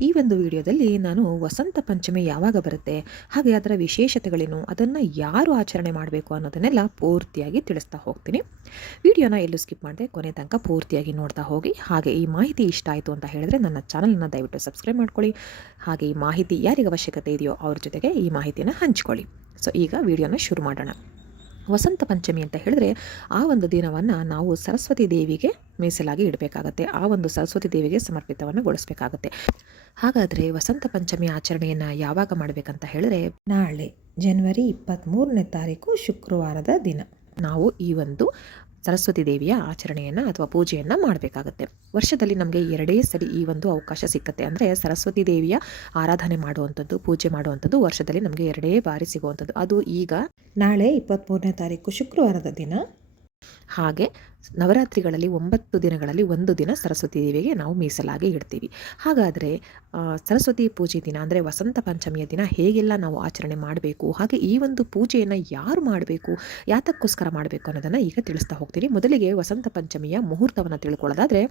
ಈ ಒಂದು ವಿಡಿಯೋದಲ್ಲಿ ನಾನು ವಸಂತ ಪಂಚಮಿ ಯಾವಾಗ ಬರುತ್ತೆ, ಹಾಗೆ ಅದರ ವಿಶೇಷತೆಗಳೇನು, ಅದನ್ನು ಯಾರು ಆಚರಣೆ ಮಾಡಬೇಕು ಅನ್ನೋದನ್ನೆಲ್ಲ ಪೂರ್ತಿಯಾಗಿ ತಿಳಿಸ್ತಾ ಹೋಗ್ತೀನಿ. ವಿಡಿಯೋನ ಎಲ್ಲೂ ಸ್ಕಿಪ್ ಮಾಡದೆ ಕೊನೆ ತನಕ ಪೂರ್ತಿಯಾಗಿ ನೋಡ್ತಾ ಹೋಗಿ, ಹಾಗೆ ಈ ಮಾಹಿತಿ ಇಷ್ಟ ಆಯಿತು ಅಂತ ಹೇಳಿದ್ರೆ ನನ್ನ ಚಾನಲನ್ನು ದಯವಿಟ್ಟು ಸಬ್ಸ್ಕ್ರೈಬ್ ಮಾಡ್ಕೊಳ್ಳಿ, ಹಾಗೆ ಈ ಮಾಹಿತಿ ಯಾರಿಗೆ ಅವಶ್ಯಕತೆ ಇದೆಯೋ ಅವ್ರ ಜೊತೆಗೆ ಈ ಮಾಹಿತಿಯನ್ನು ಹಂಚ್ಕೊಳ್ಳಿ. ಸೊ, ಈಗ ವಿಡಿಯೋನ ಶುರು ಮಾಡೋಣ. ವಸಂತ ಪಂಚಮಿ ಅಂತ ಹೇಳಿದ್ರೆ ಆ ಒಂದು ದಿನವನ್ನು ನಾವು ಸರಸ್ವತಿ ದೇವಿಗೆ ಮೀಸಲಾಗಿ ಇಡಬೇಕಾಗತ್ತೆ, ಆ ಒಂದು ಸರಸ್ವತಿ ದೇವಿಗೆ ಸಮರ್ಪಿತವನ್ನು ಗೊಳಿಸಬೇಕಾಗತ್ತೆ. ಹಾಗಾದರೆ ವಸಂತ ಪಂಚಮಿ ಆಚರಣೆಯನ್ನು ಯಾವಾಗ ಮಾಡಬೇಕಂತ ಹೇಳಿದ್ರೆ ನಾಳೆ ಜನವರಿ ಇಪ್ಪತ್ತ್ಮೂರನೇ ತಾರೀಕು ಶುಕ್ರವಾರದ ದಿನ. ನಾವು ಈ ಒಂದು ಸರಸ್ವತಿ ದೇವಿಯ ಆಚರಣೆಯನ್ನು ಅಥವಾ ಪೂಜೆಯನ್ನು ಮಾಡಬೇಕಾಗತ್ತೆ. ವರ್ಷದಲ್ಲಿ ನಮಗೆ ಎರಡೇ ಸರಿ ಈ ಒಂದು ಅವಕಾಶ ಸಿಕ್ಕತ್ತೆ. ಅಂದರೆ ಸರಸ್ವತಿ ದೇವಿಯ ಆರಾಧನೆ ಮಾಡುವಂಥದ್ದು, ಪೂಜೆ ಮಾಡುವಂಥದ್ದು ವರ್ಷದಲ್ಲಿ ನಮಗೆ ಎರಡೇ ಬಾರಿ ಸಿಗುವಂಥದ್ದು. ಅದು ಈಗ ನಾಳೆ ಇಪ್ಪತ್ತ್ಮೂರನೇ ತಾರೀಕು ಶುಕ್ರವಾರದ ದಿನ. ಹಾಗೆ ನವರಾತ್ರಿಗಳಲ್ಲಿ ಒಂಬತ್ತು ದಿನಗಳಲ್ಲಿ ಒಂದು ದಿನ ಸರಸ್ವತಿ ದೇವಿಗೆ ನಾವು ಮೀಸಲಾಗಿ ಇಡ್ತೀವಿ. ಹಾಗಾದರೆ ಸರಸ್ವತಿ ಪೂಜೆ ದಿನ ಅಂದರೆ ವಸಂತ ಪಂಚಮಿಯ ದಿನ ಹೇಗೆಲ್ಲ ನಾವು ಆಚರಣೆ ಮಾಡಬೇಕು, ಹಾಗೆ ಈ ಒಂದು ಪೂಜೆಯನ್ನು ಯಾರು ಮಾಡಬೇಕು, ಯಾತಕ್ಕೋಸ್ಕರ ಮಾಡಬೇಕು ಅನ್ನೋದನ್ನು ಈಗ ತಿಳಿಸ್ತಾ ಹೋಗ್ತೀನಿ ಮೊದಲಿಗೆ ವಸಂತ ಪಂಚಮಿಯ ಮುಹೂರ್ತವನ್ನು ತಿಳ್ಕೊಳ್ಳೋದಾದರೆ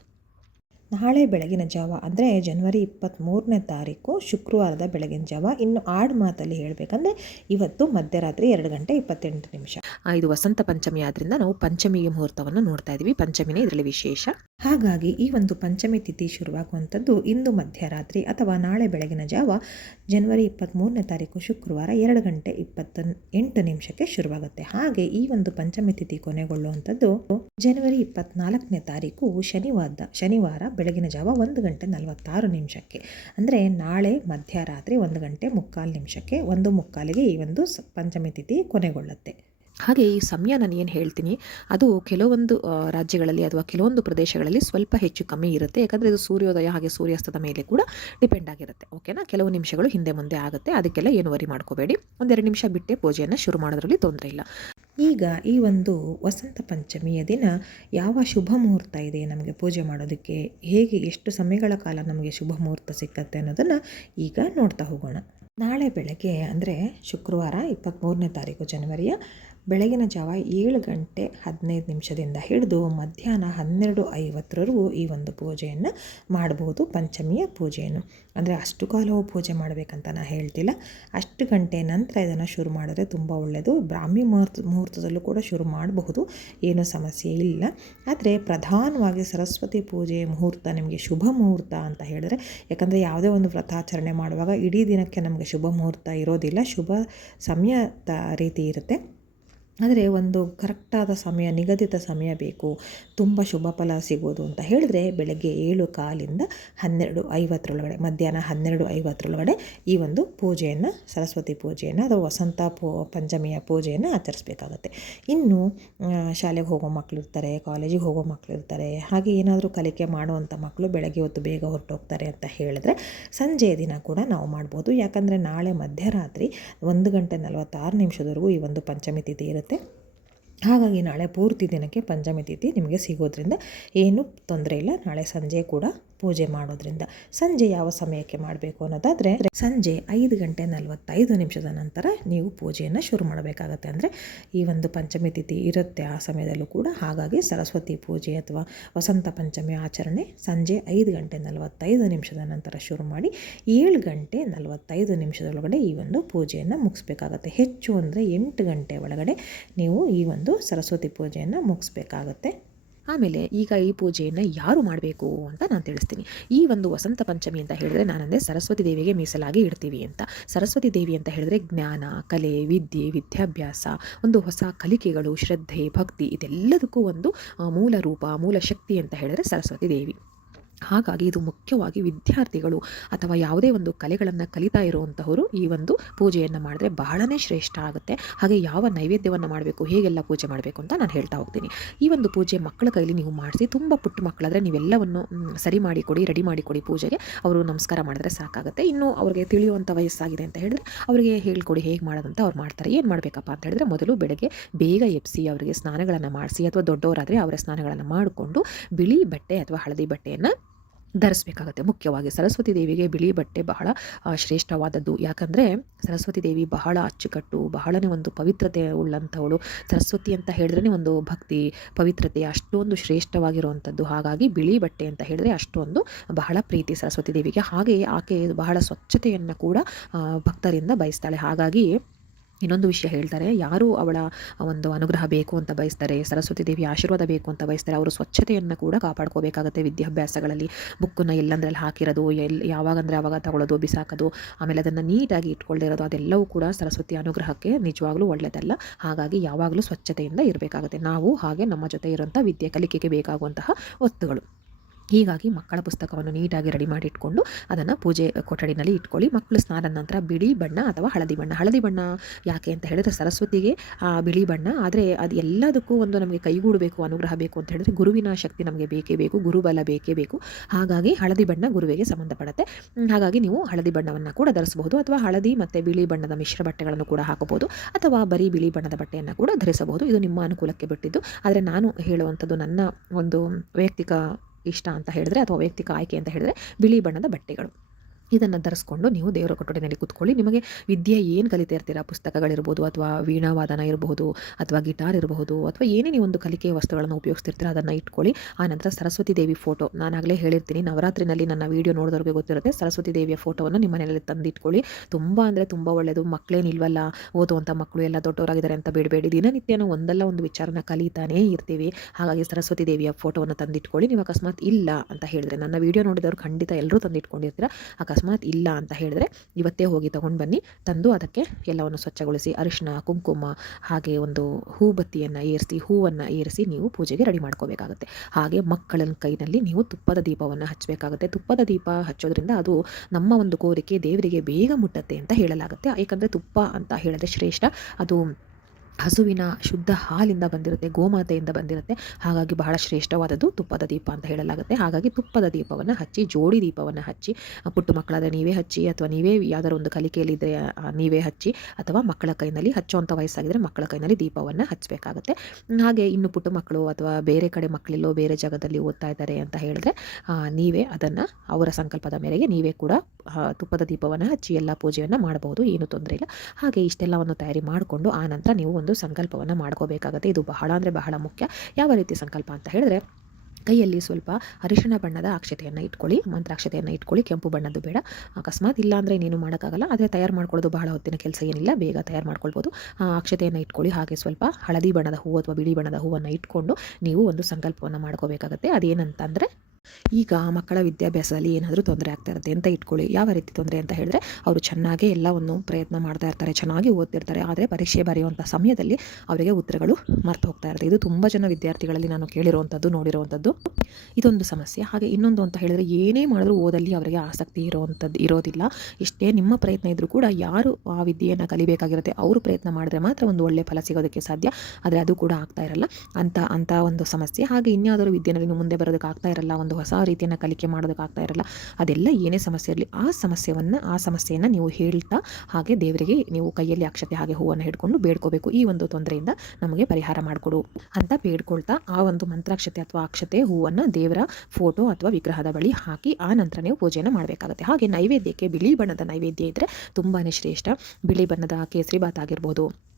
ನಾಳೆ ಬೆಳಗಿನ ಜಾವ, ಅಂದರೆ ಜನವರಿ ಇಪ್ಪತ್ತ್ಮೂರನೇ ತಾರೀಕು ಶುಕ್ರವಾರದ ಬೆಳಗಿನ ಜಾವ. ಇನ್ನು ಆಡು ಮಾತಲ್ಲಿ ಹೇಳಬೇಕಂದ್ರೆ ಇವತ್ತು ಮಧ್ಯರಾತ್ರಿ ಎರಡು ಗಂಟೆ ಇಪ್ಪತ್ತೆಂಟು ನಿಮಿಷ. ಇದು ವಸಂತ ಪಂಚಮಿ ಆದ್ದರಿಂದ ನಾವು ಪಂಚಮಿಯ ಮುಹೂರ್ತವನ್ನು ನೋಡ್ತಾ ಇದ್ದೀವಿ ಪಂಚಮಿನೇ ಇದರಲ್ಲಿ ವಿಶೇಷ. ಹಾಗಾಗಿ ಈ ಒಂದು ಪಂಚಮಿ ತಿಥಿ ಶುರುವಾಗುವಂಥದ್ದು ಇಂದು ಮಧ್ಯರಾತ್ರಿ ಅಥವಾ ನಾಳೆ ಬೆಳಗಿನ ಜಾವ ಜನವರಿ ಇಪ್ಪತ್ತ್ಮೂರನೇ ತಾರೀಕು ಶುಕ್ರವಾರ ಎರಡು ಗಂಟೆ ಇಪ್ಪತ್ತ ಎಂಟು ನಿಮಿಷಕ್ಕೆ ಶುರುವಾಗುತ್ತೆ. ಹಾಗೆ ಈ ಒಂದು ಪಂಚಮಿ ತಿಥಿ ಕೊನೆಗೊಳ್ಳುವಂಥದ್ದು ಜನವರಿ ಇಪ್ಪತ್ನಾಲ್ಕನೇ ತಾರೀಕು ಶನಿವಾರ ಶನಿವಾರ ಬೆಳಗಿನ ಜಾವ ಒಂದು ಗಂಟೆ ನಲವತ್ತಾರು ನಿಮಿಷಕ್ಕೆ. ಅಂದರೆ ನಾಳೆ ಮಧ್ಯರಾತ್ರಿ ಒಂದು ಗಂಟೆ ಮುಕ್ಕಾಲು ನಿಮಿಷಕ್ಕೆ ಒಂದು ಮುಕ್ಕಾಲಿಗೆ ಈ ಒಂದು ಪಂಚಮಿ ತಿಥಿ ಕೊನೆಗೊಳ್ಳುತ್ತೆ. ಹಾಗೆ ಈ ಸಮಯ ನಾನು ಏನು ಹೇಳ್ತೀನಿ, ಅದು ಕೆಲವೊಂದು ರಾಜ್ಯಗಳಲ್ಲಿ ಅಥವಾ ಕೆಲವೊಂದು ಪ್ರದೇಶಗಳಲ್ಲಿ ಸ್ವಲ್ಪ ಹೆಚ್ಚು ಕಮ್ಮಿ ಇರುತ್ತೆ. ಯಾಕಂದರೆ ಇದು ಸೂರ್ಯೋದಯ ಹಾಗೆ ಸೂರ್ಯಾಸ್ತದ ಮೇಲೆ ಕೂಡ ಡಿಪೆಂಡ್ ಆಗಿರುತ್ತೆ. ಓಕೆನಾ ಕೆಲವು ನಿಮಿಷಗಳು ಹಿಂದೆ ಮುಂದೆ ಆಗುತ್ತೆ. ಅದಕ್ಕೆಲ್ಲ ಏನು ವರಿ ಮಾಡ್ಕೋಬೇಡಿ. ಒಂದೆರಡು ನಿಮಿಷ ಬಿಟ್ಟೆ ಪೂಜೆಯನ್ನು ಶುರು ಮಾಡೋದ್ರಲ್ಲಿ ತೊಂದರೆ ಇಲ್ಲ. ಈಗ ಈ ಒಂದು ವಸಂತ ಪಂಚಮಿಯ ದಿನ ಯಾವ ಶುಭ ಮುಹೂರ್ತ ಇದೆ ನಮಗೆ ಪೂಜೆ ಮಾಡೋದಕ್ಕೆ? ಹೇಗೆ ಎಷ್ಟು ಸಮಯಗಳ ಕಾಲ ನಮಗೆ ಶುಭ ಮುಹೂರ್ತ ಸಿಕ್ಕತ್ತೆ ಅನ್ನೋದನ್ನು ಈಗ ನೋಡ್ತಾ ಹೋಗೋಣ. ನಾಳೆ ಬೆಳಗ್ಗೆ ಅಂದರೆ ಶುಕ್ರವಾರ ಇಪ್ಪತ್ತ್ಮೂರನೇ ತಾರೀಕು ಜನವರಿಯ ಬೆಳಗಿನ ಜಾವ ಏಳು ಗಂಟೆ ಹದಿನೈದು ನಿಮಿಷದಿಂದ ಹಿಡಿದು ಮಧ್ಯಾಹ್ನ ಹನ್ನೆರಡು ಐವತ್ತರವರೆಗೂ ಈ ಒಂದು ಪೂಜೆಯನ್ನು ಮಾಡಬಹುದು, ಪಂಚಮಿಯ ಪೂಜೆಯನ್ನು. ಅಂದರೆ ಅಷ್ಟು ಕಾಲವೂ ಪೂಜೆ ಮಾಡಬೇಕಂತ ನಾನು ಹೇಳ್ತಿಲ್ಲ. ಅಷ್ಟು ಗಂಟೆ ನಂತರ ಇದನ್ನು ಶುರು ಮಾಡಿದ್ರೆ ತುಂಬ ಒಳ್ಳೆಯದು ಬ್ರಾಹ್ಮಿ ಮುಹೂರ್ತ ಮುಹೂರ್ತದಲ್ಲೂ ಕೂಡ ಶುರು ಮಾಡಬಹುದು. ಏನೂ ಸಮಸ್ಯೆ ಇಲ್ಲ. ಆದರೆ ಪ್ರಧಾನವಾಗಿ ಸರಸ್ವತಿ ಪೂಜೆ ಮುಹೂರ್ತ ನಿಮಗೆ ಶುಭ ಮುಹೂರ್ತ ಅಂತ ಹೇಳಿದ್ರೆ, ಯಾಕಂದರೆ ಯಾವುದೇ ಒಂದು ವ್ರತಾಚರಣೆ ಮಾಡುವಾಗ ಇಡೀ ದಿನಕ್ಕೆ ನಮಗೆ ಶುಭ ಮುಹೂರ್ತ ಇರೋದಿಲ್ಲ. ಶುಭ ಸಮಯ ರೀತಿ ಇರುತ್ತೆ. ಆದರೆ ಒಂದು ಕರೆಕ್ಟಾದ ಸಮಯ, ನಿಗದಿತ ಸಮಯ ಬೇಕು. ತುಂಬ ಶುಭ ಫಲ ಸಿಗೋದು ಅಂತ ಹೇಳಿದ್ರೆ ಬೆಳಗ್ಗೆ ಏಳು ಕಾಲಿಂದ ಹನ್ನೆರಡು ಐವತ್ತರೊಳಗಡೆ, ಮಧ್ಯಾಹ್ನ ಹನ್ನೆರಡು ಐವತ್ತರೊಳಗಡೆ ಈ ಒಂದು ಪೂಜೆಯನ್ನು, ಸರಸ್ವತಿ ಪೂಜೆಯನ್ನು ಅಥವಾ ವಸಂತ ಪೂ, ಪಂಚಮಿಯ ಪೂಜೆಯನ್ನು ಆಚರಿಸ್ಬೇಕಾಗತ್ತೆ. ಇನ್ನು ಶಾಲೆಗೆ ಹೋಗೋ ಮಕ್ಕಳು ಇರ್ತಾರೆ, ಕಾಲೇಜಿಗೆ ಹೋಗೋ ಮಕ್ಕಳು ಇರ್ತಾರೆ, ಹಾಗೆ ಏನಾದರೂ ಕಲಿಕೆ ಮಾಡುವಂಥ ಮಕ್ಕಳು ಬೆಳಗ್ಗೆ ಹೊತ್ತು ಬೇಗ ಹೊರಟೋಗ್ತಾರೆ ಅಂತ ಹೇಳಿದ್ರೆ ಸಂಜೆಯ ದಿನ ಕೂಡ ನಾವು ಮಾಡ್ಬೋದು. ಯಾಕಂದರೆ ನಾಳೆ ಮಧ್ಯರಾತ್ರಿ ಒಂದು ಗಂಟೆ ನಲವತ್ತಾರು ನಿಮಿಷದವರೆಗೂ ಈ ಒಂದು ಪಂಚಮಿ ತಿಥಿ ಇರುತ್ತೆ. ಹಾಗಾಗಿ ನಾಳೆ ಪೂರ್ತಿ ದಿನಕ್ಕೆ ಪಂಚಮಿ ತಿಥಿ ನಿಮಗೆ ಸಿಗೋದ್ರಿಂದ ಏನೂ ತೊಂದರೆ ಇಲ್ಲ. ನಾಳೆ ಸಂಜೆ ಕೂಡ ಪೂಜೆ ಮಾಡೋದ್ರಿಂದ ಸಂಜೆ ಯಾವ ಸಮಯಕ್ಕೆ ಮಾಡಬೇಕು ಅನ್ನೋದಾದರೆ ಸಂಜೆ ಐದು ಗಂಟೆ ನಲವತ್ತೈದು ನಿಮಿಷದ ನಂತರ ನೀವು ಪೂಜೆಯನ್ನು ಶುರು ಮಾಡಬೇಕಾಗತ್ತೆ. ಅಂದರೆ ಈ ಒಂದು ಪಂಚಮಿ ತಿಥಿ ಇರುತ್ತೆ ಆ ಸಮಯದಲ್ಲೂ ಕೂಡ. ಹಾಗಾಗಿ ಸರಸ್ವತಿ ಪೂಜೆ ಅಥವಾ ವಸಂತ ಪಂಚಮಿ ಆಚರಣೆ ಸಂಜೆ ಐದು ಗಂಟೆ ನಲವತ್ತೈದು ನಿಮಿಷದ ನಂತರ ಶುರು ಮಾಡಿ ಏಳು ಗಂಟೆ ನಲವತ್ತೈದು ನಿಮಿಷದೊಳಗಡೆ ಈ ಒಂದು ಪೂಜೆಯನ್ನು ಮುಗಿಸ್ಬೇಕಾಗತ್ತೆ. ಹೆಚ್ಚು ಅಂದರೆ ಎಂಟು ಗಂಟೆ ಒಳಗಡೆ ನೀವು ಈ ಒಂದು ಸರಸ್ವತಿ ಪೂಜೆಯನ್ನು ಮುಗಿಸ್ಬೇಕಾಗತ್ತೆ. ಆಮೇಲೆ ಈಗ ಈ ಪೂಜೆಯನ್ನು ಯಾರು ಮಾಡಬೇಕು ಅಂತ ನಾನು ತಿಳಿಸ್ತೀನಿ. ಈ ಒಂದು ವಸಂತ ಪಂಚಮಿ ಅಂತ ಹೇಳಿದ್ರೆ ನಾನಂದರೆ ಸರಸ್ವತಿ ದೇವಿಗೆ ಮೀಸಲಾಗಿ ಇಡ್ತೀವಿ ಅಂತ. ಸರಸ್ವತಿ ದೇವಿ ಅಂತ ಹೇಳಿದ್ರೆ ಜ್ಞಾನ, ಕಲೆ, ವಿದ್ಯೆ, ವಿದ್ಯಾಭ್ಯಾಸ, ಒಂದು ಹೊಸ ಕಲಿಕೆಗಳು, ಶ್ರದ್ಧೆ, ಭಕ್ತಿ ಇದೆಲ್ಲದಕ್ಕೂ ಒಂದು ಮೂಲ ರೂಪ, ಮೂಲ ಶಕ್ತಿ ಅಂತ ಹೇಳಿದ್ರೆ ಸರಸ್ವತಿ ದೇವಿ. ಹಾಗಾಗಿ ಇದು ಮುಖ್ಯವಾಗಿ ವಿದ್ಯಾರ್ಥಿಗಳು ಅಥವಾ ಯಾವುದೇ ಒಂದು ಕಲೆಗಳನ್ನು ಕಲಿತಾ ಇರುವಂತಹವರು ಈ ಒಂದು ಪೂಜೆಯನ್ನು ಮಾಡಿದ್ರೆ ಬಹಳನೇ ಶ್ರೇಷ್ಠ ಆಗುತ್ತೆ. ಹಾಗೆ ಯಾವ ನೈವೇದ್ಯವನ್ನು ಮಾಡಬೇಕು, ಹೇಗೆಲ್ಲ ಪೂಜೆ ಮಾಡಬೇಕು ಅಂತ ನಾನು ಹೇಳ್ತಾ ಹೋಗ್ತೀನಿ. ಈ ಒಂದು ಪೂಜೆ ಮಕ್ಕಳ ಕೈಲಿ ನೀವು ಮಾಡಿಸಿ, ತುಂಬ ಪುಟ್ಟ ಮಕ್ಕಳಾದರೆ ನೀವೆಲ್ಲವನ್ನು ಸರಿ ಸರಿ ಮಾಡಿಕೊಡಿ ರೆಡಿ ಮಾಡಿಕೊಡಿ ಪೂಜೆಗೆ. ಅವರು ನಮಸ್ಕಾರ ಮಾಡಿದ್ರೆ ಸಾಕಾಗುತ್ತೆ. ಇನ್ನು ಅವ್ರಿಗೆ ತಿಳಿಯುವಂಥ ವಯಸ್ಸಾಗಿದೆ ಅಂತ ಹೇಳಿದ್ರೆ ಅವರಿಗೆ ಹೇಳ್ಕೊಡಿ ಹೇಗೆ ಮಾಡೋದಂತ ಅವ್ರು ಮಾಡ್ತಾರೆ. ಏನು ಮಾಡಬೇಕಪ್ಪ ಅಂತ ಹೇಳಿದ್ರೆ ಮೊದಲು ಬೆಳಗ್ಗೆ ಬೇಗ ಎಪ್ಸಿ ಅವರಿಗೆ ಸ್ನಾನಗಳನ್ನು ಮಾಡಿಸಿ, ಅಥವಾ ದೊಡ್ಡವರಾದರೆ ಅವರ ಸ್ನಾನಗಳನ್ನು ಮಾಡಿಕೊಂಡು ಬಿಳಿ ಬಟ್ಟೆ ಅಥವಾ ಹಳದಿ ಬಟ್ಟೆಯನ್ನು ಧರಿಸ್ಬೇಕಾಗತ್ತೆ. ಮುಖ್ಯವಾಗಿ ಸರಸ್ವತಿ ದೇವಿಗೆ ಬಿಳಿ ಬಟ್ಟೆ ಬಹಳ ಶ್ರೇಷ್ಠವಾದದ್ದು. ಯಾಕಂದರೆ ಸರಸ್ವತಿ ದೇವಿ ಬಹಳ ಅಚ್ಚುಕಟ್ಟು, ಬಹಳನೇ ಒಂದು ಪವಿತ್ರತೆ ಉಳ್ಳಂಥವಳು. ಸರಸ್ವತಿ ಅಂತ ಹೇಳಿದ್ರೆ ಒಂದು ಭಕ್ತಿ, ಪವಿತ್ರತೆ, ಅಷ್ಟೊಂದು ಶ್ರೇಷ್ಠವಾಗಿರುವಂಥದ್ದು. ಹಾಗಾಗಿ ಬಿಳಿ ಬಟ್ಟೆ ಅಂತ ಹೇಳಿದ್ರೆ ಅಷ್ಟೊಂದು ಬಹಳ ಪ್ರೀತಿ ಸರಸ್ವತಿ ದೇವಿಗೆ. ಹಾಗೆಯೇ ಆಕೆ ಬಹಳ ಸ್ವಚ್ಛತೆಯನ್ನು ಕೂಡ ಭಕ್ತರಿಂದ ಬಯಸ್ತಾಳೆ. ಹಾಗಾಗಿ ಇನ್ನೊಂದು ವಿಷಯ ಹೇಳ್ತಾರೆ, ಯಾರು ಅವಳ ಒಂದು ಅನುಗ್ರಹ ಬೇಕು ಅಂತ ಬಯಸ್ತಾರೆ, ಸರಸ್ವತಿ ದೇವಿ ಆಶೀರ್ವಾದ ಬೇಕು ಅಂತ ಬಯಸ್ತಾರೆ, ಅವರು ಸ್ವಚ್ಛತೆಯನ್ನು ಕೂಡ ಕಾಪಾಡ್ಕೋಬೇಕಾಗುತ್ತೆ ವಿದ್ಯಾಭ್ಯಾಸಗಳಲ್ಲಿ. ಬುಕ್ಕನ್ನು ಎಲ್ಲಂದ್ರಲ್ಲಿ ಹಾಕಿರೋದು ಎಲ್ಲಿ ಯಾವಾಗಂದರೆ ಅವಾಗ ತಗೊಳ್ಳೋದು, ಬಿಸಾಕೋದು, ಆಮೇಲೆ ಅದನ್ನು ನೀಟಾಗಿ ಇಟ್ಕೊಳ್ಳದೇ ಇರೋದು, ಅದೆಲ್ಲವೂ ಕೂಡ ಸರಸ್ವತಿ ಅನುಗ್ರಹಕ್ಕೆ ನಿಜವಾಗ್ಲೂ ಒಳ್ಳೆಯದಲ್ಲ ಹಾಗಾಗಿ ಯಾವಾಗಲೂ ಸ್ವಚ್ಛತೆಯಿಂದ ಇರಬೇಕಾಗುತ್ತೆ. ನಾವು ಹಾಗೆ ನಮ್ಮ ಜೊತೆ ಇರುವಂಥ ವಿದ್ಯೆ, ಕಲಿಕೆಗೆ ಬೇಕಾಗುವಂತಹ ವಸ್ತುಗಳು. ಹೀಗಾಗಿ ಮಕ್ಕಳ ಪುಸ್ತಕವನ್ನು ನೀಟಾಗಿ ರೆಡಿ ಮಾಡಿ ಇಟ್ಕೊಂಡು ಅದನ್ನು ಪೂಜೆ ಕೊಠಡಿನಲ್ಲಿ ಇಟ್ಕೊಳ್ಳಿ. ಮಕ್ಕಳು ಸ್ನಾನ ನಂತರ ಬಿಳಿ ಬಣ್ಣ ಅಥವಾ ಹಳದಿ ಬಣ್ಣ. ಹಳದಿ ಬಣ್ಣ ಯಾಕೆ ಅಂತ ಹೇಳಿದ್ರೆ ಸರಸ್ವತಿಗೆ ಆ ಬಿಳಿ ಬಣ್ಣ. ಆದರೆ ಅದು ಎಲ್ಲದಕ್ಕೂ ಒಂದು ನಮಗೆ ಕೈಗೂಡಬೇಕು, ಅನುಗ್ರಹ ಬೇಕು ಅಂತ ಹೇಳಿದ್ರೆ ಗುರುವಿನ ಶಕ್ತಿ ನಮಗೆ ಬೇಕೇ ಬೇಕು, ಗುರುಬಲ ಬೇಕೇ ಬೇಕು. ಹಾಗಾಗಿ ಹಳದಿ ಬಣ್ಣ ಗುರುವಿಗೆ ಸಂಬಂಧಪಡುತ್ತೆ. ಹಾಗಾಗಿ ನೀವು ಹಳದಿ ಬಣ್ಣವನ್ನು ಕೂಡ ಧರಿಸಬಹುದು ಅಥವಾ ಹಳದಿ ಮತ್ತು ಬಿಳಿ ಬಣ್ಣದ ಮಿಶ್ರ ಬಟ್ಟೆಗಳನ್ನು ಕೂಡ ಹಾಕಬಹುದು ಅಥವಾ ಬರೀ ಬಿಳಿ ಬಣ್ಣದ ಬಟ್ಟೆಯನ್ನು ಕೂಡ ಧರಿಸಬಹುದು. ಇದು ನಿಮ್ಮ ಅನುಕೂಲಕ್ಕೆ ಬಿಟ್ಟಿದ್ದು. ಆದರೆ ನಾನು ಹೇಳುವಂಥದ್ದು ನನ್ನ ಒಂದು ವೈಯಕ್ತಿಕ ಇಷ್ಟ ಅಂತ ಹೇಳಿದ್ರೆ ಅಥವಾ ವೈಯಕ್ತಿಕ ಆಯ್ಕೆ ಅಂತ ಹೇಳಿದ್ರೆ ಬಿಳಿ ಬಣ್ಣದ ಬಟ್ಟೆಗಳು. ಇದನ್ನು ಧರಿಸ್ಕೊಂಡು ನೀವು ದೇವರ ಕೊಠಡಿನಲ್ಲಿ ಕೂತ್ಕೊಳ್ಳಿ. ನಿಮಗೆ ವಿದ್ಯೆ ಏನು ಕಲಿತಾ ಇರ್ತೀರಾ? ಪುಸ್ತಕಗಳಿರ್ಬೋದು ಅಥವಾ ವೀಣಾವಾದನ ಇರಬಹುದು ಅಥವಾ ಗಿಟಾರ್ ಇರಬಹುದು ಅಥವಾ ಏನೇ ನೀವು ಒಂದು ಕಲಿಕೆಯ ವಸ್ತುಗಳನ್ನು ಉಪಯೋಗಿಸ್ತಿರ್ತೀರಾ, ಅದನ್ನು ಇಟ್ಕೊಳ್ಳಿ. ಆನಂತರ ಸರಸ್ವತಿ ದೇವಿ ಫೋಟೋ. ನಾನಾಗಲೇ ಹೇಳಿರ್ತೀನಿ, ನವರಾತ್ರಿನಲ್ಲಿ ನನ್ನ ವೀಡಿಯೋ ನೋಡಿದವ್ರಿಗೆ ಗೊತ್ತಿರುತ್ತೆ. ಸರಸ್ವತಿ ದೇವಿಯ ಫೋಟೋವನ್ನು ನಿಮ್ಮ ಮನೆಯಲ್ಲಿ ತಂದಿಟ್ಕೊಳ್ಳಿ. ತುಂಬ ಅಂದರೆ ತುಂಬ ಒಳ್ಳೆಯದು ಮಕ್ಕಳೇನಿಲ್ವಲ್ಲ ಓದುವಂಥ ಮಕ್ಕಳು ಎಲ್ಲ ದೊಡ್ಡವರಾಗಿದ್ದಾರೆ ಅಂತ ಬೇಡಬೇಡಿ. ದಿನನಿತ್ಯನ ಒಂದಲ್ಲ ಒಂದು ವಿಚಾರನ ಕಲಿತಾನೇ ಇರ್ತೀವಿ. ಹಾಗಾಗಿ ಸರಸ್ವತಿ ದೇವಿಯ ಫೋಟೋವನ್ನು ತಂದಿಟ್ಕೊಳ್ಳಿ. ನೀವು ಅಕಸ್ಮಾತ್ ಇಲ್ಲ ಅಂತ ಹೇಳಿದ್ರೆ, ನನ್ನ ವೀಡಿಯೋ ನೋಡಿದವರು ಖಂಡಿತ ಎಲ್ಲರೂ ತಂದಿಟ್ಕೊಂಡಿರ್ತೀರ? ಅಕಸ್ಮಾತ್ ಇಲ್ಲ ಅಂತ ಹೇಳಿದ್ರೆ ಇವತ್ತೇ ಹೋಗಿ ತೊಗೊಂಡು ಬನ್ನಿ, ತಂದು ಅದಕ್ಕೆ ಎಲ್ಲವನ್ನು ಸ್ವಚ್ಛಗೊಳಿಸಿ ಅರಿಶಿನ ಕುಂಕುಮ ಹಾಗೆ ಒಂದು ಹೂಬತ್ತಿಯನ್ನು ಏರಿಸಿ, ಹೂವನ್ನು ಏರಿಸಿ ನೀವು ಪೂಜೆಗೆ ರೆಡಿ ಮಾಡ್ಕೋಬೇಕಾಗುತ್ತೆ. ಹಾಗೆ ಮಕ್ಕಳ ಕೈನಲ್ಲಿ ನೀವು ತುಪ್ಪದ ದೀಪವನ್ನು ಹಚ್ಚಬೇಕಾಗುತ್ತೆ. ತುಪ್ಪದ ದೀಪ ಹಚ್ಚೋದ್ರಿಂದ ಅದು ನಮ್ಮ ಒಂದು ಕೋರಿಕೆ ದೇವರಿಗೆ ಬೇಗ ಮುಟ್ಟತ್ತೆ ಅಂತ ಹೇಳಲಾಗುತ್ತೆ. ಏಕೆಂದರೆ ತುಪ್ಪ ಅಂತ ಹೇಳಿದ್ರೆ ಶ್ರೇಷ್ಠ. ಅದು ಹಸುವಿನ ಶುದ್ಧ ಹಾಲಿಂದ ಬಂದಿರುತ್ತೆ, ಗೋಮಾತೆಯಿಂದ ಬಂದಿರುತ್ತೆ. ಹಾಗಾಗಿ ಬಹಳ ಶ್ರೇಷ್ಠವಾದದ್ದು ತುಪ್ಪದ ದೀಪ ಅಂತ ಹೇಳಲಾಗುತ್ತೆ. ಹಾಗಾಗಿ ತುಪ್ಪದ ದೀಪವನ್ನು ಹಚ್ಚಿ, ಜೋಡಿ ದೀಪವನ್ನು ಹಚ್ಚಿ ಪುಟ್ಟು ಮಕ್ಕಳಾದರೆ ನೀವೇ ಹಚ್ಚಿ ಅಥವಾ ನೀವೇ ಯಾವುದಾದ್ರು ಒಂದು ಕಲಿಕೆಯಲ್ಲಿದ್ದರೆ ಇದ್ದರೆ ನೀವೇ ಹಚ್ಚಿ ಅಥವಾ ಮಕ್ಕಳ ಕೈನಲ್ಲಿ ಹಚ್ಚುವಂಥ ವಯಸ್ಸಾಗಿದ್ದರೆ ಮಕ್ಕಳ ಕೈನಲ್ಲಿ ದೀಪವನ್ನು ಹಚ್ಚಬೇಕಾಗುತ್ತೆ. ಹಾಗೆ ಇನ್ನು ಪುಟ್ಟ ಮಕ್ಕಳು ಅಥವಾ ಬೇರೆ ಕಡೆ ಮಕ್ಕಳೆಲ್ಲೋ ಬೇರೆ ಜಾಗದಲ್ಲಿ ಓದ್ತಾ ಇದ್ದಾರೆ ಅಂತ ಹೇಳಿದ್ರೆ ನೀವೇ ಅದನ್ನು ಅವರ ಸಂಕಲ್ಪದ ಮೇರೆಗೆ ನೀವೇ ಕೂಡ ತುಪ್ಪದ ದೀಪವನ್ನು ಹಚ್ಚಿ ಎಲ್ಲ ಪೂಜೆಯನ್ನು ಮಾಡಬಹುದು, ಏನು ತೊಂದರೆ ಇಲ್ಲ. ಹಾಗೆ ಇಷ್ಟೆಲ್ಲವನ್ನು ತಯಾರಿ ಮಾಡಿಕೊಂಡು ಆ ನಂತರ ನೀವು ಒಂದು ಸಂಕಲ್ಪವನ್ನು ಮಾಡ್ಕೋಬೇಕಾಗುತ್ತೆ. ಇದು ಬಹಳ ಅಂದರೆ ಬಹಳ ಮುಖ್ಯ. ಯಾವ ರೀತಿ ಸಂಕಲ್ಪ ಅಂತ ಹೇಳಿದ್ರೆ, ಕೈಯಲ್ಲಿ ಸ್ವಲ್ಪ ಅರಿಶಿಣ ಬಣ್ಣದ ಅಕ್ಷತೆಯನ್ನು ಇಟ್ಕೊಳ್ಳಿ, ಮಂತ್ರಾಕ್ಷತೆಯನ್ನು ಇಟ್ಕೊಳ್ಳಿ. ಕೆಂಪು ಬಣ್ಣದ್ದು ಬೇಡ. ಅಕಸ್ಮಾತ್ ಇಲ್ಲ ಅಂದರೆ ಇನ್ನೇನು ಮಾಡೋಕ್ಕಾಗಲ್ಲ. ಆದರೆ ತಯಾರು ಮಾಡ್ಕೊಳ್ಳೋದು ಬಹಳ ಹೊತ್ತಿನ ಕೆಲಸ ಏನಿಲ್ಲ. ಬೇಗ ತಯಾರು ಮಾಡ್ಕೊಳ್ಬೋದು. ಆ ಅಕ್ಷತೆಯನ್ನು ಇಟ್ಕೊಳ್ಳಿ. ಹಾಗೆ ಸ್ವಲ್ಪ ಹಳದಿ ಬಣ್ಣದ ಹೂವು ಅಥವಾ ಬಿಳಿ ಬಣ್ಣದ ಹೂವನ್ನು ಇಟ್ಕೊಂಡು ನೀವು ಒಂದು ಸಂಕಲ್ಪವನ್ನು ಮಾಡ್ಕೋಬೇಕಾಗತ್ತೆ. ಅದೇನಂತಂದರೆ ಈಗ ಮಕ್ಕಳ ವಿದ್ಯಾಭ್ಯಾಸದಲ್ಲಿ ಏನಾದರೂ ತೊಂದರೆ ಆಗ್ತಾ ಇರುತ್ತೆ ಅಂತ ಇಟ್ಕೊಳ್ಳಿ. ಯಾವ ರೀತಿ ತೊಂದರೆ ಅಂತ ಹೇಳಿದ್ರೆ ಅವರು ಚೆನ್ನಾಗಿ ಎಲ್ಲವನ್ನು ಪ್ರಯತ್ನ ಮಾಡ್ತಾ ಇರ್ತಾರೆ, ಚೆನ್ನಾಗಿ ಓದ್ತಿರ್ತಾರೆ. ಆದರೆ ಪರೀಕ್ಷೆ ಬರೆಯುವಂಥ ಸಮಯದಲ್ಲಿ ಅವರಿಗೆ ಉತ್ತರಗಳು ಮರ್ತು ಹೋಗ್ತಾ ಇರುತ್ತೆ. ಇದು ತುಂಬ ಜನ ವಿದ್ಯಾರ್ಥಿಗಳಲ್ಲಿ ನಾನು ಕೇಳಿರುವಂಥದ್ದು, ನೋಡಿರುವಂಥದ್ದು. ಇದೊಂದು ಸಮಸ್ಯೆ. ಹಾಗೆ ಇನ್ನೊಂದು ಅಂತ ಹೇಳಿದ್ರೆ ಏನೇ ಮಾಡಿದ್ರೂ ಓದಲ್ಲಿ ಅವರಿಗೆ ಆಸಕ್ತಿ ಇರುವಂಥದ್ದು, ಇರೋದಿಲ್ಲ. ಎಷ್ಟೇ ನಿಮ್ಮ ಪ್ರಯತ್ನ ಇದ್ದರೂ ಕೂಡ ಯಾರು ಆ ವಿದ್ಯೆಯನ್ನು ಕಲಿಬೇಕಾಗಿರುತ್ತೆ ಅವರು ಪ್ರಯತ್ನ ಮಾಡಿದ್ರೆ ಮಾತ್ರ ಒಂದು ಒಳ್ಳೆಯ ಫಲ ಸಿಗೋದಕ್ಕೆ ಸಾಧ್ಯ. ಆದರೆ ಅದು ಕೂಡ ಆಗ್ತಾ ಇರಲ್ಲ. ಅಂತ ಅಂತ ಒಂದು ಸಮಸ್ಯೆ. ಹಾಗೆ ಇನ್ಯಾವುದಾದ್ರು ವಿದ್ಯೆನಲ್ಲಿ ಮುಂದೆ ಬರೋದಕ್ಕೆ ಆಗ್ತಾ ಇರಲ್ಲ ಹೊಸ ರೀತಿಯನ್ನು ಕಲಿಕೆ ಮಾಡೋದಕ್ಕಾಗ್ತಾ ಇರಲ್ಲ. ಅದೆಲ್ಲ ಏನೇ ಸಮಸ್ಯೆ ಇರಲಿ, ಆ ಸಮಸ್ಯೆಯನ್ನು ಆ ಸಮಸ್ಯೆಯನ್ನು ನೀವು ಹೇಳ್ತಾ ಹಾಗೆ ದೇವರಿಗೆ ನೀವು ಕೈಯಲ್ಲಿ ಅಕ್ಷತೆ ಹಾಗೆ ಹೂವನ್ನು ಹಿಡ್ಕೊಂಡು ಬೇಡ್ಕೋಬೇಕು. ಈ ಒಂದು ತೊಂದರೆಯಿಂದ ನಮಗೆ ಪರಿಹಾರ ಮಾಡಿಕೊಡು ಅಂತ ಬೇಡ್ಕೊಳ್ತಾ ಆ ಒಂದು ಮಂತ್ರಾಕ್ಷತೆ ಅಥವಾ ಅಕ್ಷತೆ ಹೂವನ್ನು ದೇವರ ಫೋಟೋ ಅಥವಾ ವಿಗ್ರಹದ ಬಳಿ ಹಾಕಿ ಆ ನಂತರ ನೀವು ಪೂಜೆಯನ್ನು ಮಾಡಬೇಕಾಗುತ್ತೆ. ಹಾಗೆ ನೈವೇದ್ಯಕ್ಕೆ ಬಿಳಿ ಬಣ್ಣದ ನೈವೇದ್ಯ ಇದ್ದರೆ ತುಂಬಾ ಶ್ರೇಷ್ಠ. ಬಿಳಿ ಬಣ್ಣದ ಕೇಸರಿ ಬಾತ್ ಆಗಿರ್ಬೋದು.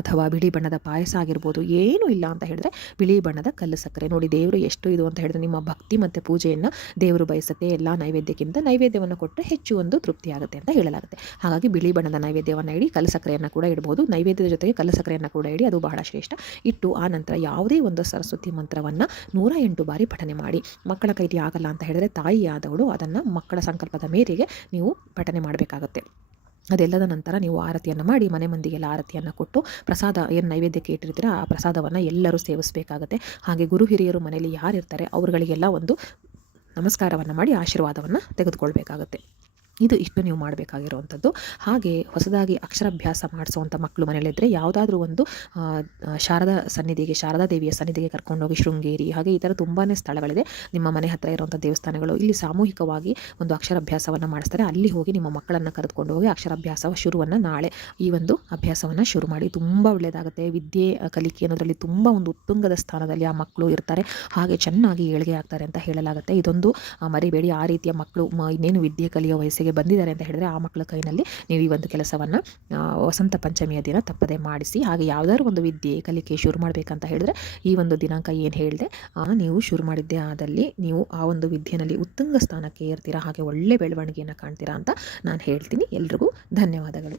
ಅಥವಾ ಬಿಳಿ ಬಣ್ಣದ ಪಾಯಸ ಆಗಿರ್ಬೋದು, ಏನೂ ಇಲ್ಲ ಅಂತ ಹೇಳಿದ್ರೆ ಬಿಳಿ ಬಣ್ಣದ ಕಲ್ಲು ಸಕ್ಕರೆ. ನೋಡಿ, ದೇವರು ಎಷ್ಟು ಇದು ಅಂತ ಹೇಳಿದ್ರೆ ನಿಮ್ಮ ಭಕ್ತಿ ಮತ್ತು ಪೂಜೆಯನ್ನು ದೇವರು ಬಯಸುತ್ತೆ. ಎಲ್ಲ ನೈವೇದ್ಯಕ್ಕಿಂತ ನೈವೇದ್ಯವನ್ನು ಕೊಟ್ಟರೆ ಹೆಚ್ಚು ಒಂದು ತೃಪ್ತಿ ಆಗುತ್ತೆ ಅಂತ ಹೇಳಲಾಗುತ್ತೆ. ಹಾಗಾಗಿ ಬಿಳಿ ಬಣ್ಣದ ನೈವೇದ್ಯವನ್ನು ಇಡಿ, ಕಲ್ಲು ಸಕ್ಕರೆಯನ್ನು ಕೂಡ ಇಡ್ಬೋದು. ನೈವೇದ್ಯದ ಜೊತೆಗೆ ಕಲ್ಲು ಸಕ್ಕರೆಯನ್ನು ಕೂಡ ಇಡಿ, ಅದು ಬಹಳ ಶ್ರೇಷ್ಠ. ಇಟ್ಟು ಆ ನಂತರ ಯಾವುದೇ ಒಂದು ಸರಸ್ವತಿ ಮಂತ್ರವನ್ನು ನೂರ ಎಂಟು ಬಾರಿ ಪಠನೆ ಮಾಡಿ. ಮಕ್ಕಳ ಕೈಲಿ ಆಗಲ್ಲ ಅಂತ ಹೇಳಿದ್ರೆ ತಾಯಿಯಾದವಳು ಅದನ್ನು ಮಕ್ಕಳ ಸಂಕಲ್ಪದ ಮೇರೆಗೆ ನೀವು ಪಠನೆ ಮಾಡಬೇಕಾಗತ್ತೆ. ಅದೆಲ್ಲದ ನಂತರ ನೀವು ಆರತಿಯನ್ನು ಮಾಡಿ ಮನೆ ಮಂದಿಗೆಲ್ಲ ಆರತಿಯನ್ನು ಕೊಟ್ಟು ಪ್ರಸಾದ ಏನು ನೈವೇದ್ಯಕ್ಕೆ ಇಟ್ಟಿರ್ತೀರ ಆ ಪ್ರಸಾದವನ್ನು ಎಲ್ಲರೂ ಸೇವಿಸಬೇಕಾಗತ್ತೆ. ಹಾಗೆ ಗುರು ಹಿರಿಯರು ಮನೆಯಲ್ಲಿ ಯಾರಿರ್ತಾರೆ ಅವರುಗಳಿಗೆಲ್ಲ ಒಂದು ನಮಸ್ಕಾರವನ್ನು ಮಾಡಿ ಆಶೀರ್ವಾದವನ್ನು ತೆಗೆದುಕೊಳ್ಬೇಕಾಗತ್ತೆ. ಇದು ಇಷ್ಟು ನೀವು ಮಾಡಬೇಕಾಗಿರುವಂಥದ್ದು. ಹಾಗೆ ಹೊಸದಾಗಿ ಅಕ್ಷರಾಭ್ಯಾಸ ಮಾಡಿಸುವಂಥ ಮಕ್ಕಳು ಮನೆಯಲ್ಲಿದ್ದರೆ ಯಾವುದಾದ್ರೂ ಒಂದು ಶಾರದಾ ಸನ್ನಿಧಿಗೆ, ಶಾರದಾ ದೇವಿಯ ಸನ್ನಿಧಿಗೆ ಕರ್ಕೊಂಡೋಗಿ ಶೃಂಗೇರಿ, ಹಾಗೆ ಈ ಥರ ತುಂಬಾ ಸ್ಥಳಗಳಿದೆ. ನಿಮ್ಮ ಮನೆ ಹತ್ತಿರ ಇರುವಂಥ ದೇವಸ್ಥಾನಗಳು ಇಲ್ಲಿ ಸಾಮೂಹಿಕವಾಗಿ ಒಂದು ಅಕ್ಷರಾಭ್ಯಾಸವನ್ನು ಮಾಡಿಸ್ತಾರೆ. ಅಲ್ಲಿ ಹೋಗಿ ನಿಮ್ಮ ಮಕ್ಕಳನ್ನು ಕರೆದುಕೊಂಡು ಹೋಗಿ ಅಕ್ಷರಾಭ್ಯಾಸ ಶುರುವನ್ನು ನಾಳೆ ಈ ಒಂದು ಅಭ್ಯಾಸವನ್ನು ಶುರು ಮಾಡಿ. ತುಂಬ ಒಳ್ಳೆಯದಾಗುತ್ತೆ. ವಿದ್ಯೆ ಕಲಿಕೆ ಅನ್ನೋದರಲ್ಲಿ ತುಂಬ ಒಂದು ಉತ್ತುಂಗದ ಸ್ಥಾನದಲ್ಲಿ ಆ ಮಕ್ಕಳು ಇರ್ತಾರೆ. ಹಾಗೆ ಚೆನ್ನಾಗಿ ಏಳಿಗೆ ಆಗ್ತಾರೆ ಅಂತ ಹೇಳಲಾಗುತ್ತೆ. ಇದೊಂದು ಮರಿಬೇಡಿ. ಆ ರೀತಿಯ ಮಕ್ಕಳು ಇನ್ನೇನು ವಿದ್ಯೆ ಕಲಿಯೋ ವಯಸ್ಸಿಗೆ ಬಂದಿದ್ದಾರೆ ಅಂತ ಹೇಳಿದರೆ ಆ ಮಕ್ಕಳ ಕೈನಲ್ಲಿ ನೀವು ಈ ಒಂದು ಕೆಲಸವನ್ನು ವಸಂತ ಪಂಚಮಿಯ ದಿನ ತಪ್ಪದೆ ಮಾಡಿಸಿ, ಹಾಗೆ ಯಾವುದಾದ್ರು ಒಂದು ವಿದ್ಯೆ ಕಲಿಕೆ ಶುರು ಮಾಡಬೇಕಂತ ಹೇಳಿದ್ರೆ ಈ ಒಂದು ದಿನಾಂಕ ಏನು ಹೇಳಿದೆ ನೀವು ಶುರು ಮಾಡಿದ್ದೆ ಆದಲ್ಲಿ ನೀವು ಆ ಒಂದು ವಿದ್ಯೆನಲ್ಲಿ ಉತ್ತುಂಗ ಸ್ಥಾನಕ್ಕೆ ಏರ್ತೀರಾ, ಹಾಗೆ ಒಳ್ಳೆ ಬೆಳವಣಿಗೆಯನ್ನು ಕಾಣ್ತೀರಾ ಅಂತ ನಾನು ಹೇಳ್ತೀನಿ. ಎಲ್ರಿಗೂ ಧನ್ಯವಾದಗಳು.